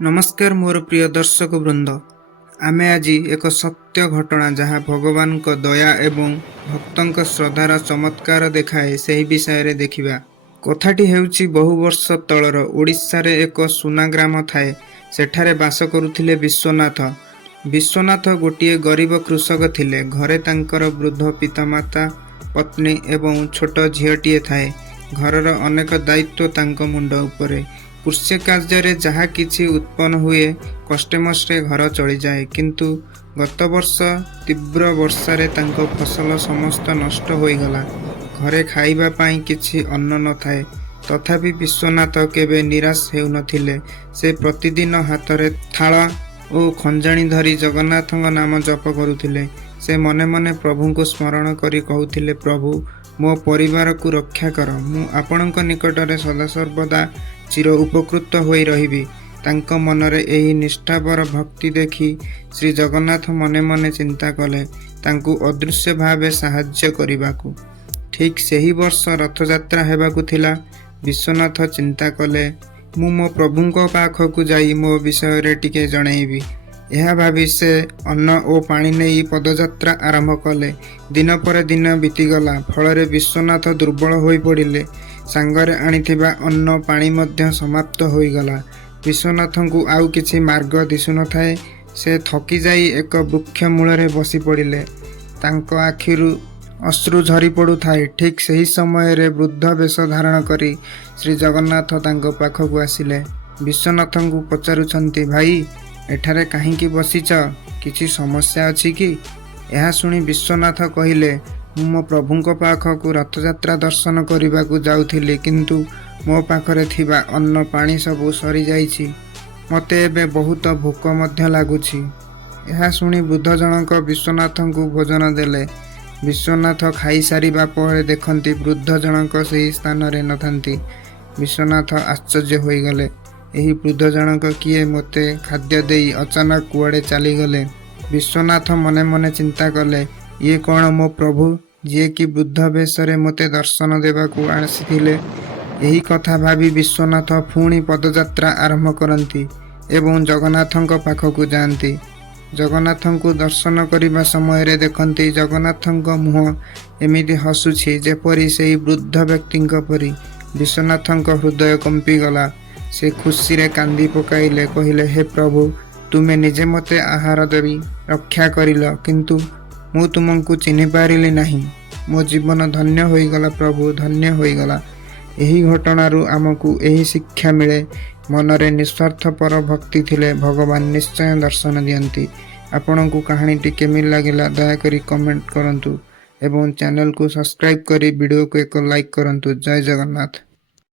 नमस्कार मोर प्रिय दर्शक वृंद। आमे आज एक सत्य घटना जहाँ भगवान को दया एवं भक्तों श्रद्धार चमत्कार देखाए से विषय रे देखिबा। कथाटी हेउची बहु वर्ष तलर ओडिशा रे एक सुना ग्राम थाए। सेठारे बास करुथिले विश्वनाथ। विश्वनाथ गोटिए गरीब कृषक थिले। घरे तांकर वृद्ध पितामाता पत्नी एवं छोट झीयटीए थाए। घरर अनेक दायित्व तांको मुंड उपरे। कृषि कार्य जहाँ किछि उत्पन्न हुए कष्टेमष्टे घर चली जाए, किंतु गत वर्ष तीव्र वर्षा रे तांको फसल समस्त नष्ट होईगला। घरे खाइबा पाई किछि अन्न न थाए। तथापि विश्वनाथ केबे निराश हेउ नथिले। से प्रतिदिन हाथरे थाल ओ खंजाणी धरी जगन्नाथଙ୍କ नाम जप करुथिले। से मने मने प्रभु को स्मरण करी कहूथिले, प्रभु मो परिवार को रक्षा कर। मु आपणଙ୍କ निकटरे सदा सर्वदा चिर उपकृत होई रहिबी। तांको मनरे एही निष्ठापर भक्ति देखि श्री जगन्नाथ मने मने चिंता कले तांकु अदृश्य भावे साहाय्य करिबाकू। ठीक सेही वर्ष रथयात्रा हेबाकू थिला। विश्वनाथ चिंता कले, मु मो प्रभुଙ୍କ पाखकू जाई मो विषय रे टिके जणैबी। यह भावी से अन्न और पानी नहीं पदयात्रा आरंभ कले। दिन पर दिन बीतीगला। फल विश्वनाथ दुर्बल हो पड़े। सांगरे आनिथिबा अन्न पानी मध्य समाप्त होईगला। विश्वनाथ को आउ किछि मार्ग दिशु न थाए। से थकी जाई एक वृक्ष मूल बसी पड़े। तांको आखिरु अश्रु झरी पड़ू थाए। ठीक सही समय रे वृद्ध वेश धारण करी श्री जगन्नाथ तांको पाखकू आसिले। विश्वनाथ को पचारुछंती, भाई एठारे काहींकी बसीच, किछि समस्या अछि कि? यह सुनी विश्वनाथ कहिले, मु मो प्रभुଙ୍କ पाखकू रथयात्रा दर्शन करने जाउथिली, किंतु मो पाखरे थिबा अन्न पानी सबू सरी जाइछि। मते एबे बहुत भोक मध्य लागुछि। यह सुनी वृद्ध जनक विश्वनाथ को भोजन देले। विश्वनाथ खाई सारिबा पर देखंती वृद्ध जनक सही स्थान रे नथंती। विश्वनाथ आश्चर्य होई गले। एही वृद्ध जनक किए मते खाद्य देई अचानक कुआड़े चली गले। विश्वनाथ मने मने चिंता कले, ये कौन मो प्रभु जे कि वृद्ध बेशरे मते दर्शन देवाकू आसिथिले। यही कथा भावी विश्वनाथ पुणी पदयात्रा आरंभ करती एवं जगन्नाथଙ୍କ पाखकू जाती। जगन्नाथଙ୍କୁ दर्शन करने समय रे देखती जगन्नाथଙ୍କ मुह एमिति हसुछि जेपरी सेही वृद्ध व्यक्ति परी। विश्वनाथଙ୍କ हृदय कंपी गला। से खुशी रे कांदी पकाइले, कहिले, हे प्रभु तुमे निजे मते आहार देवी रक्षा करिल, किंतु मु तुमको चिन्हि पारिली नहीं। मो जीवन धन्य होईगला प्रभु, धन्य होईगला। एही घटनारू आमको एही शिक्षा मिले, मनरे निस्वार्थपर भक्ति थिले भगवान निश्चय दर्शन दियंती। आपनकू कहानीटी केमिति लागिला दयाकरी कमेंट करंतु एवं चैनल को सब्सक्राइब करी वीडियो को एक लाइक करंतु। जय जगन्नाथ।